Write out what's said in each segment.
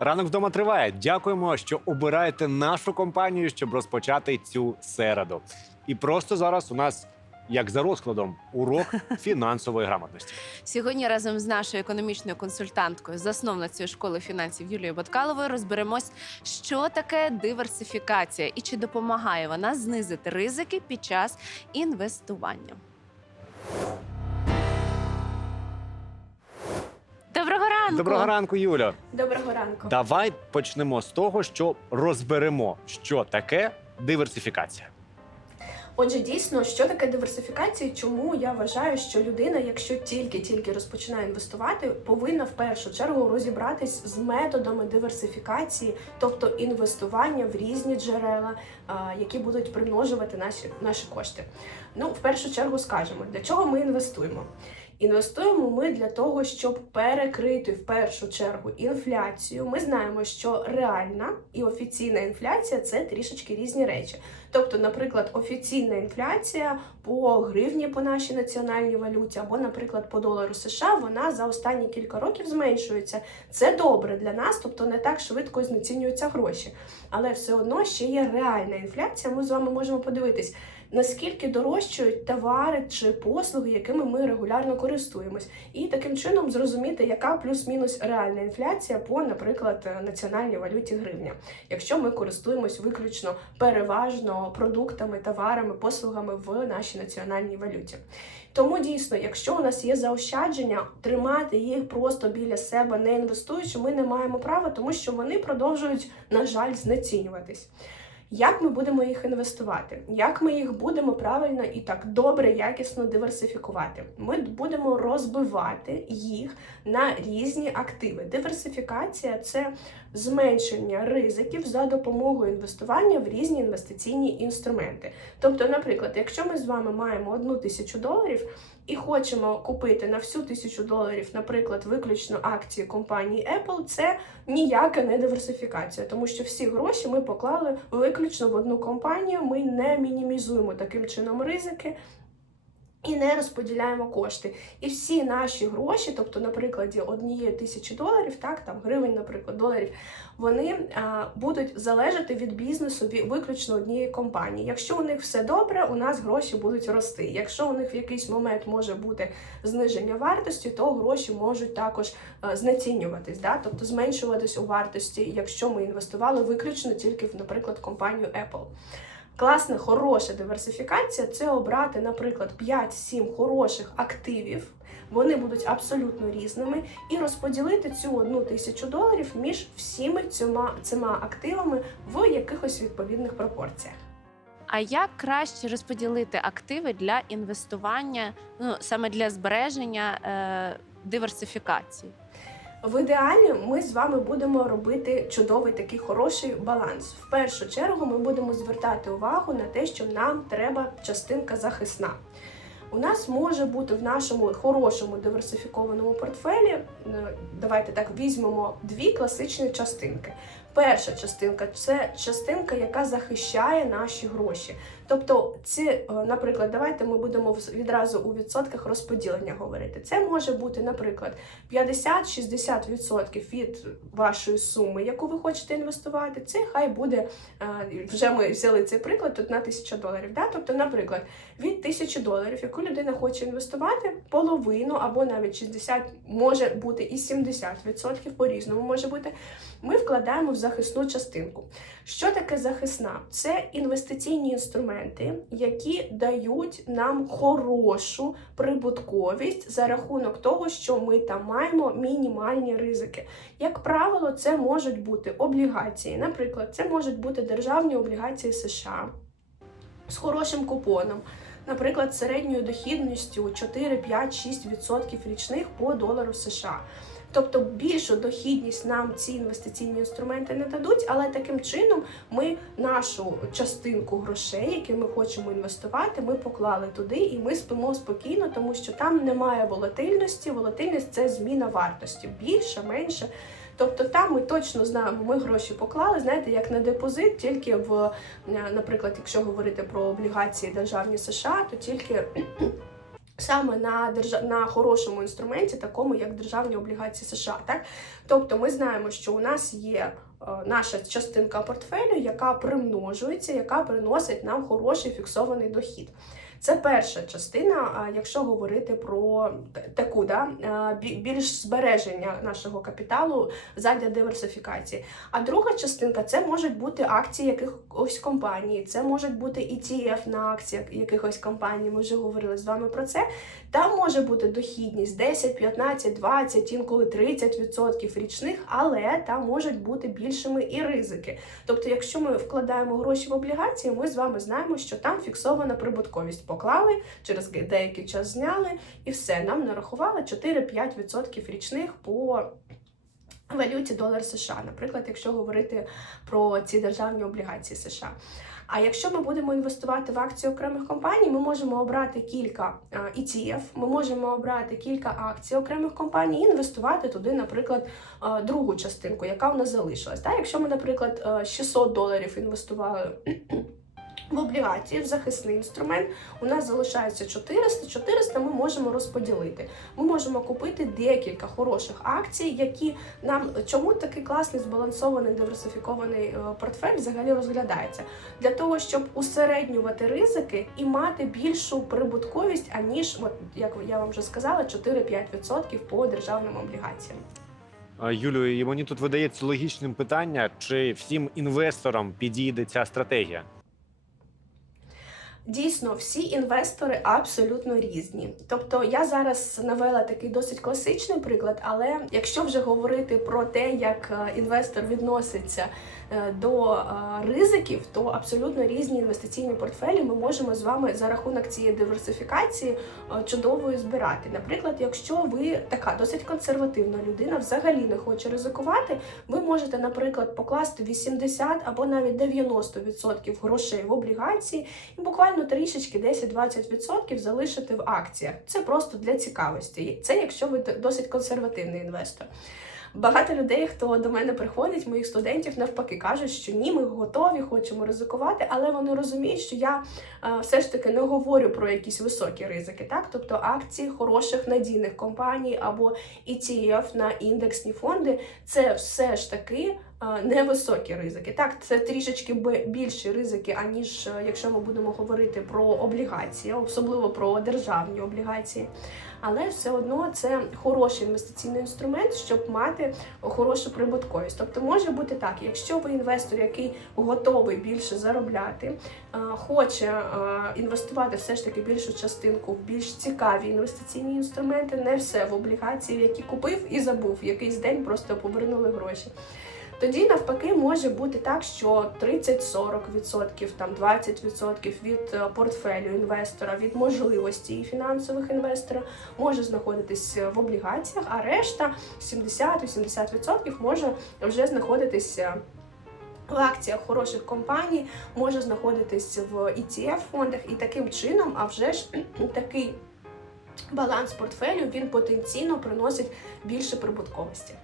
Ранок вдома триває. Дякуємо, що обираєте нашу компанію, щоб розпочати цю середу. І просто зараз у нас, як за розкладом, урок фінансової грамотності. Сьогодні разом з нашою економічною консультанткою, засновницею школи фінансів Юлією Баткаловою, розберемось, що таке диверсифікація і чи допомагає вона знизити ризики під час інвестування. Ранку! Доброго ранку, Юля. Доброго ранку. Давай почнемо з того, що розберемо, що таке диверсифікація. Отже, дійсно, що таке диверсифікація? Чому я вважаю, що людина, якщо тільки-тільки розпочинає інвестувати, повинна в першу чергу розібратись з методами диверсифікації, тобто інвестування в різні джерела, які будуть примножувати наші, наші кошти. Ну, в першу чергу скажемо, для чого ми інвестуємо. Інвестуємо ми для того, щоб перекрити в першу чергу інфляцію. Ми знаємо, що реальна і офіційна інфляція це трішечки різні речі. Тобто, наприклад, офіційна інфляція по гривні по нашій національній валюті, або, наприклад, по долару США, вона за останні кілька років зменшується. Це добре для нас, тобто не так швидко знецінюються гроші. Але все одно ще є реальна інфляція. Ми з вами можемо подивитись. Наскільки дорожчають товари чи послуги, якими ми регулярно користуємось, і таким чином зрозуміти, яка плюс-мінус реальна інфляція по, наприклад, національній валюті гривня, якщо ми користуємось виключно переважно продуктами, товарами, послугами в нашій національній валюті. Тому дійсно, якщо у нас є заощадження, тримати їх просто біля себе, не інвестуючи, ми не маємо права, тому що вони продовжують, на жаль, знецінюватись. Як ми будемо їх інвестувати? Як ми їх будемо правильно і так добре, якісно диверсифікувати? Ми будемо розбивати їх на різні активи. Диверсифікація це зменшення ризиків за допомогою інвестування в різні інвестиційні інструменти. Тобто, наприклад, якщо ми з вами маємо одну тисячу доларів і хочемо купити на всю тисячу доларів, наприклад, виключно акції компанії Apple, це ніяка не диверсифікація, тому що всі гроші ми поклали виключно в одну компанію. Ми не мінімізуємо таким чином ризики. І не розподіляємо кошти. І всі наші гроші, тобто, на прикладі однієї тисячі доларів, так там гривень, наприклад, доларів, вони а, будуть залежати від бізнесу виключно однієї компанії. Якщо у них все добре, у нас гроші будуть рости. Якщо у них в якийсь момент може бути зниження вартості, то гроші можуть також а, знецінюватись, да? тобто зменшуватись у вартості, якщо ми інвестували виключно тільки в, наприклад, компанію Apple. Класна, хороша диверсифікація це обрати, наприклад, 5-7 хороших активів. Вони будуть абсолютно різними, і розподілити цю одну тисячу доларів між всіми цими, цими активами в якихось відповідних пропорціях. А як краще розподілити активи для інвестування, ну саме для збереження е, диверсифікації? В ідеалі ми з вами будемо робити чудовий такий хороший баланс. В першу чергу ми будемо звертати увагу на те, що нам треба частинка захисна. У нас може бути в нашому хорошому диверсифікованому портфелі. е, Давайте так візьмемо дві класичні частинки. Перша частинка це частинка, яка захищає наші гроші. Тобто, ці, е, наприклад, давайте ми будемо відразу у відсотках розподілення говорити. Це може бути, наприклад, 50-60% від вашої суми, яку ви хочете інвестувати. Це хай буде е, вже ми взяли цей приклад тут на 1000 доларів. Да? Тобто, наприклад, від 1000 доларів, яку людина хоче інвестувати, половину або навіть 60, може бути і 70% по-різному може бути. Ми вкладаємо в захисну частинку. Що таке захисна? Це інвестиційні інструменти, які дають нам хорошу прибутковість за рахунок того, що ми там маємо мінімальні ризики. Як правило, це можуть бути облігації. Наприклад, це можуть бути державні облігації США з хорошим купоном. Наприклад, середньою дохідністю 4, 5, 6% річних по долару США. Тобто більшу дохідність нам ці інвестиційні інструменти не дадуть, але таким чином ми нашу частинку грошей, які ми хочемо інвестувати, ми поклали туди і ми спимо спокійно, тому що там немає волатильності. Волатильність це зміна вартості більше, менше. Тобто там ми точно знаємо, ми гроші поклали, знаєте, як на депозит, тільки в, е, наприклад, якщо говорити про облігації державні США, то тільки Саме на держа... на хорошому інструменті, такому як державні облігації США, так тобто ми знаємо, що у нас є е, наша частинка портфелю, яка примножується, яка приносить нам хороший фіксований дохід. Це перша частина, якщо говорити про таку да, більш збереження нашого капіталу задля диверсифікації. А друга частинка це можуть бути акції якихось компаній, це можуть бути ETF на акціях якихось компаній. Ми вже говорили з вами про це. Там може бути дохідність 10, 15, 20, інколи 30% річних, але там можуть бути більшими і ризики. Тобто, якщо ми вкладаємо гроші в облігації, ми з вами знаємо, що там фіксована прибутковість. Поклали, через деякий час зняли, і все. Нам нарахували 4-5% річних по валюті долар США. Наприклад, якщо говорити про ці державні облігації США. А якщо ми будемо інвестувати в акції окремих компаній, ми можемо обрати кілька е, ETF, ми можемо обрати кілька акцій окремих компаній і інвестувати туди, наприклад, е, другу частинку, яка у нас залишилась. Так? Якщо ми, наприклад, е, 600 доларів інвестували в облігації, в захисний інструмент, у нас залишається 400, 400 ми можемо розподілити. Ми можемо купити декілька хороших акцій, які нам чому такий класний збалансований диверсифікований е, портфель взагалі розглядається для того, щоб усереднювати ризики і мати більшу прибутковість, аніж от як я вам вже сказала, 4-5% по державним облігаціям. Юлію, і мені тут видається логічним питання, чи всім інвесторам підійде ця стратегія? Дійсно, всі інвестори абсолютно різні. Тобто я зараз навела такий досить класичний приклад, але якщо вже говорити про те, як е, інвестор відноситься е, до е, ризиків, то абсолютно різні інвестиційні портфелі ми можемо з вами за рахунок цієї диверсифікації чудовою збирати. Наприклад, якщо ви така досить консервативна людина, взагалі не хоче ризикувати, ви можете, наприклад, покласти 80 або навіть 90% грошей в облігації і буквально трішечки 10-20% залишити в акціях. Це просто для цікавості. Це якщо ви досить консервативний інвестор. Багато людей, хто до мене приходить, моїх студентів навпаки кажуть, що ні, ми готові, хочемо ризикувати, але вони розуміють, що я е, все ж таки не говорю про якісь високі ризики, так тобто акції хороших надійних компаній або ETF на індексні фонди, це все ж таки. Невисокі ризики. Так, це трішечки більші ризики, аніж е, якщо ми будемо говорити про облігації, особливо про державні облігації. Але все одно це хороший інвестиційний інструмент, щоб мати хорошу прибутковість. Тобто може бути так, якщо ви інвестор, який готовий більше заробляти, е, хоче е, інвестувати все ж таки більшу частинку в більш цікаві інвестиційні інструменти, не все в облігації, які купив і забув, якийсь день просто повернули гроші. Тоді навпаки може бути так, що 30-40%, там 20% від е, портфелю інвестора, від можливості фінансових інвестора може знаходитись в облігаціях, а решта 70-80% може вже знаходитися. В акціях хороших компаній може знаходитись в ETF фондах і таким чином, а вже ж такий баланс портфелю він потенційно приносить більше прибутковості.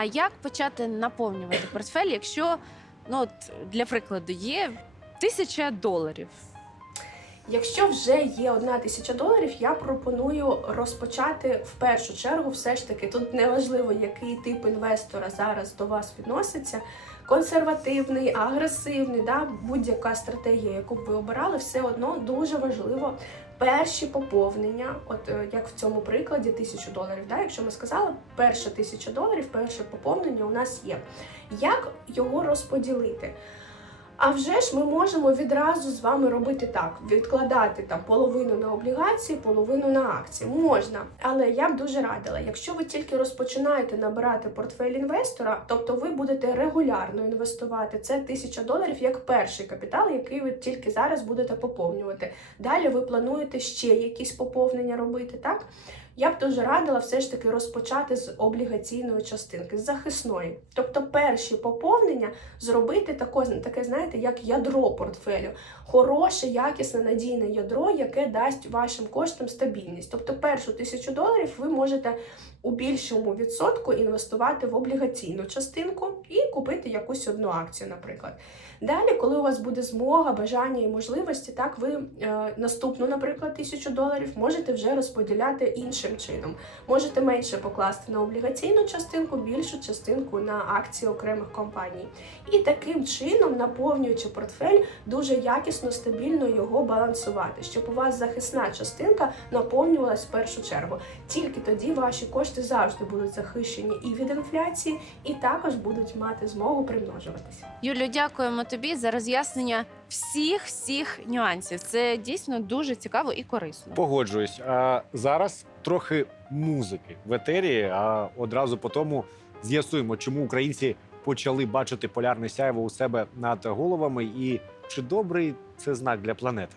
А як почати наповнювати портфель, якщо ну от для прикладу є тисяча доларів? Якщо вже є одна тисяча доларів, я пропоную розпочати в першу чергу, все ж таки, тут неважливо, який тип інвестора зараз до вас відноситься. Консервативний, агресивний, да, будь-яка стратегія, яку б ви обирали, все одно дуже важливо перші поповнення, от е, як в цьому прикладі, тисячу доларів. Да, якщо ми сказали, перша тисяча доларів, перше поповнення у нас є. Як його розподілити? А вже ж ми можемо відразу з вами робити так: відкладати там половину на облігації, половину на акції. Можна, але я б дуже радила, якщо ви тільки розпочинаєте набирати портфель інвестора, тобто ви будете регулярно інвестувати це тисяча доларів як перший капітал, який ви тільки зараз будете поповнювати. Далі ви плануєте ще якісь поповнення робити, так? Я б дуже радила все ж таки розпочати з облігаційної частинки, з захисної. Тобто перші поповнення зробити тако, таке, знаєте, як ядро портфелю. Хороше, якісне, надійне ядро, яке дасть вашим коштам стабільність. Тобто першу тисячу доларів ви можете у більшому відсотку інвестувати в облігаційну частинку і купити якусь одну акцію, наприклад. Далі, коли у вас буде змога, бажання і можливості, так ви е, наступну, наприклад, тисячу доларів можете вже розподіляти іншим чином. Можете менше покласти на облігаційну частинку, більшу частинку на акції окремих компаній. І таким чином, наповнюючи портфель, дуже якісно, стабільно його балансувати, щоб у вас захисна частинка наповнювалась в першу чергу. Тільки тоді ваші кошти завжди будуть захищені і від інфляції, і також будуть мати змогу примножуватися. Юлю, дякуємо тобі за роз'яснення всіх всіх нюансів. Це дійсно дуже цікаво і корисно. Погоджуюсь. А зараз трохи музики в етері, а одразу по тому з'ясуємо, чому українці почали бачити полярне сяйво у себе над головами, і чи добрий це знак для планети.